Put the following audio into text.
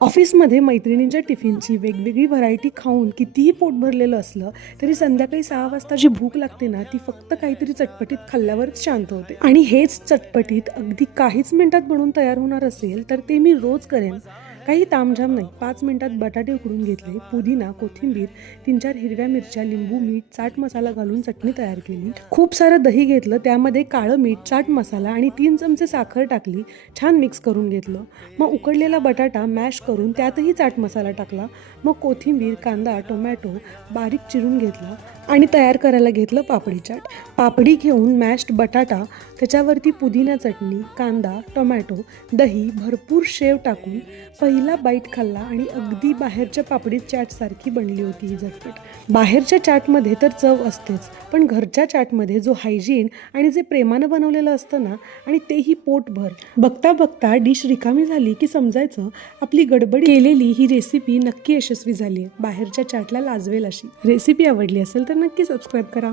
ऑफिसमध्ये मैत्रिणींच्या टिफिनची वेगवेगळी व्हरायटी खाऊन कितीही पोट भरलेलं असलं तरी संध्याकाळी 6 वाजता जी भूक लागते ना ती फक्त काहीतरी चटपटीत खाल्ल्यावरच शांत होते. आणि हेच चटपटीत अगदी काहीच मिनिटात बनवून तयार होणार असेल तर ते मी रोज करेन. काही तामझाम नाही. 5 मिनिटात बटाटे उकडून घेतले, पुदिना, कोथिंबीर, 3-4 हिरव्या मिरच्या, लिंबू, मीठ, चाट मसाला घालून चटणी तयार केली. खूप सारं दही घेतलं, त्यामध्ये काळं मीठ, चाट मसाला आणि 3 चमचे साखर टाकली. छान मिक्स करून घेतलं. मग उकडलेला बटाटा मॅश करून त्यातही चाट मसाला टाकला. मग कोथिंबीर, कांदा, टोमॅटो बारीक चिरून घेतला आणि तयार करायला घेतलं पापडी चाट. पापडी घेऊन मॅश्ड बटाटा, त्याच्यावरती पुदिना चटणी, कांदा, टोमॅटो, दही, भरपूर शेव टाकून पहिला बाईट खाल्ला आणि अगदी बाहेरच्या पापडी चाटसारखी बनली होती ही झटपट. बाहेरच्या चाटमध्ये तर चव असतेच, पण घरच्या चाटमध्ये जो हायजीन आणि जे प्रेमानं बनवलेलं असतं ना, आणि तेही पोटभर. बघता बघता डिश रिकामी झाली की समजायचं आपली गडबड केलेली ही रेसिपी नक्की यशस्वी झाली आहे. बाहेरच्या चाटला लाजवेल अशी. रेसिपी आवडली असेल तर नक्की सबस्क्राईब करा.